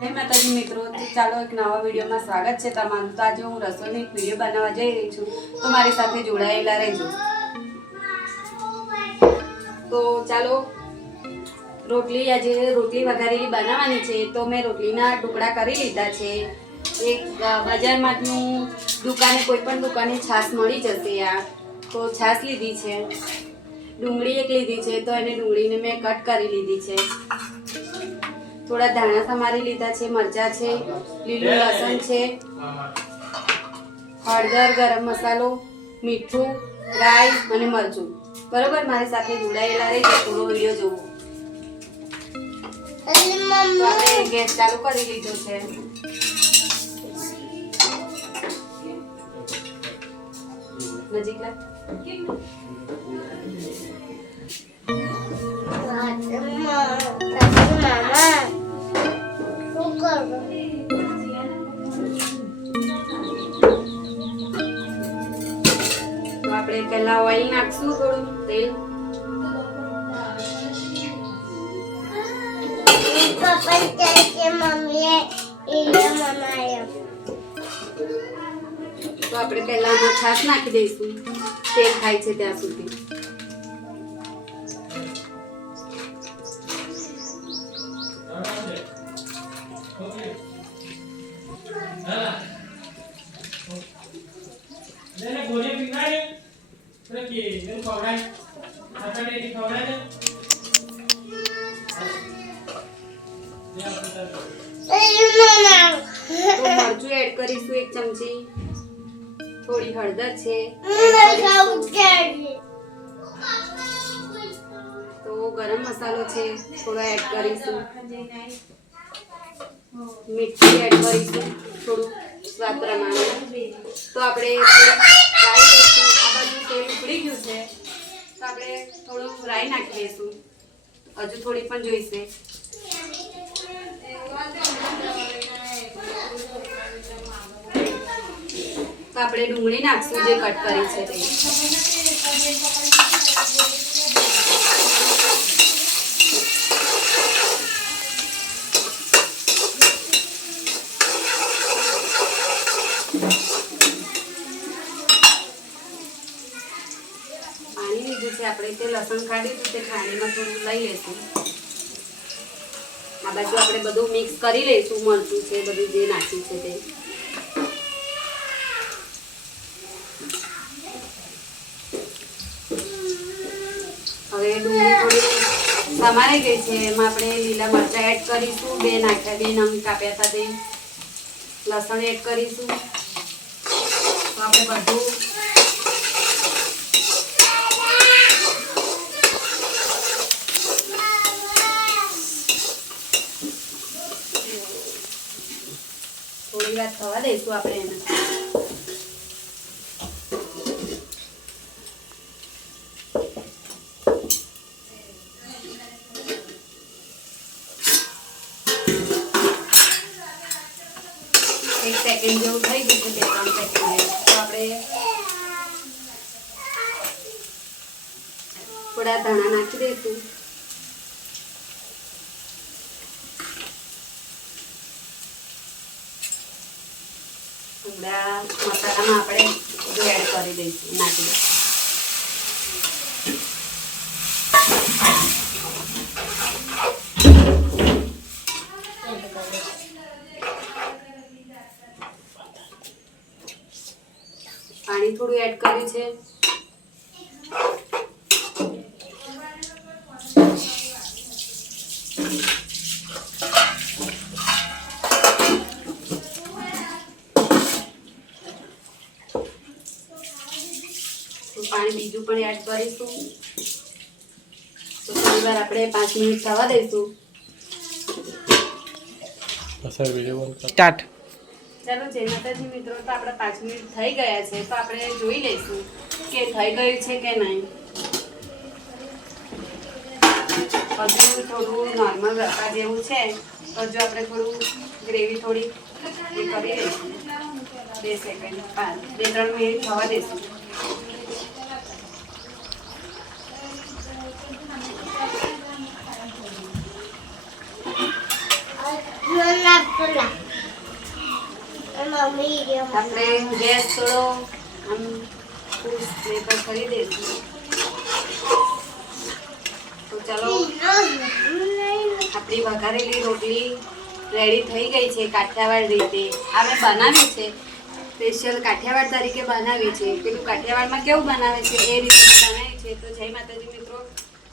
જય માતાજી મિત્રો, ચાલો એક નવા વિડીયોમાં સ્વાગત છે તમારું। તો આજે હું રસોઈની એક વિડીયો બનાવવા જઈ રહી છું, તો મારી સાથે જોડાયેલા રહેજો। તો ચાલો આજે રોટલી વઘારેલી બનાવવાની છે। તો મેં રોટલીના ટુકડા કરી લીધા છે। એક બજારમાંથી દુકાને કોઈ પણ દુકાને છાશ મળી જશે। આ તો છાશ લીધી છે, ડુંગળી એક લીધી છે, તો એને ડુંગળીને મેં કટ કરી લીધી છે। થોડા ધાણા સમારી લીધા છે, મરચા છે, લીલું લસણ છે, હળદર, ગરમ મસાલો, મીઠું, રાઈ અને મરચું। બરોબર, મારી સાથે જોડાયેલા રહેજો, પૂરો વિડીયો જોવો। આપણે ગેસ ચાલુ કરી લીધો છે। નજીક લાવ। આપણે પહેલા ઓઇલ નાખશું, થોડું તેલ। તો આપણે પહેલા આમાં છાશ નાખી દઈશું, તેલ ખાય છે ત્યાં સુધી। મરચું એડ કરીશું 1 ચમચી, થોડી હળદર છે, તો ગરમ મસાલો છે થોડો એડ કરીશું, મીઠું એડ કરીશું થોડું સ્વાદ પ્રમાણે। તો આપણે રાઈ લઈશું। આ બાજુ તેલ ઉકળી ગયું છે, તો આપણે થોડું રાઈ નાખી દઈશું, હજુ થોડી પણ જોઈશે। તો આપણે ડુંગળી નાખશું જે કટ કરી છે તે। પાણી લીધું છે આપણે, તે લસણ કાઢ્યું તે ખાંડીમાં થોડું લઈ લઈશું। આ બાજુ આપણે બધું મિક્સ કરી લઈશું, મરચું છે બધું જે નાખ્યું છે તે। હવે ડુંગળી થોડી સમારાઈ ગઈ છે, એમાં આપણે લીલા મરચાં એડ કરીશું, 2 નાખ્યા, 2 નંગ કાપ્યા હતા તે। લસણ એડ કરીશું, તો આપણે બધું થોડી વાર થવા દઈશું આપણે એને। એક સેકન્ડ જેવું થઈ ગયું છે, 2-3 સેકન્ડ જેવું। તો આપણે થોડા ધાણા નાખી દઈશું, થોડા મસાલામાં આપણે બધું એડ કરી દઈશું, નાખી દઈશું। પાણી થોડું એડ કર્યું છે, પાણી બીજું પણ એડ કરીશું। તો થોડી વાર આપણે 5 મિનિટ થવા દઈશું। સ્ટાર્ટ। ચાલો જય માતાજી મિત્રો, તો આપણા 5 મિનિટ થઈ ગયા છે, તો આપણે જોઈ લઈશું કે થઈ ગયું છે કે નહીં। હજુ થોડું નોર્મલ રસા જેવું છે, તો જો આપણે થોડું ગ્રેવી થોડી એ કરી લઈશું, 2 સેકન્ડ 2-3 મિનિટ થવા દઈશું। Hola. આપણે ગેસ થોડો આમ ફૂલ ફ્લેમ પર કરી દઈશું. તો ચાલો આપણી વઘારેલી રોટલી રેડી થઈ ગઈ છે કાઠિયાવાડ રીતે. આ મેં બનાવી છે સ્પેશિયલ કાઠિયાવાડ તરીકે બનાવી છે. પેલું કાઠિયાવાડમાં કેવું બનાવે છે એ રીતે બનાવી છે. તો જય માતાજી મિત્રો.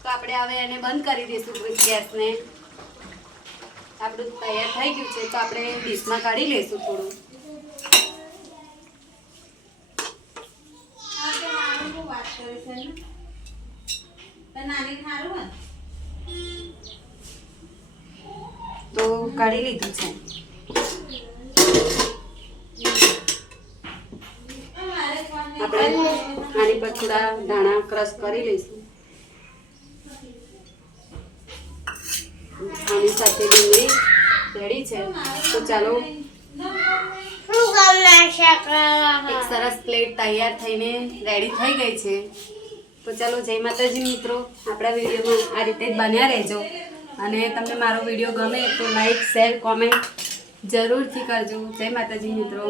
તો આપણે હવે એને બંધ કરી દઈશું ગેસને. આપણું તૈયાર થઈ ગયું છે તો આપણે ડીશમાં કાઢી લઈશું થોડું. તો કાઢી લીધું છે. આપણે આની પર થોડા ધાણા ક્રશ કરી લઈશું. આની સાથે ડુંગળી રેડી છે. તો ચાલો એક સરસ પ્લેટ તૈયાર થઈને રેડી થઈ ગઈ છે. તો ચાલો જય માતાજી મિત્રો. આપણા વિડીયોમાં આ રીતે જ બન્યા રહેજો. અને તમને મારો વિડીયો ગમે તો લાઈક શેર કોમેન્ટ જરૂરથી કરજો. જય માતાજી મિત્રો.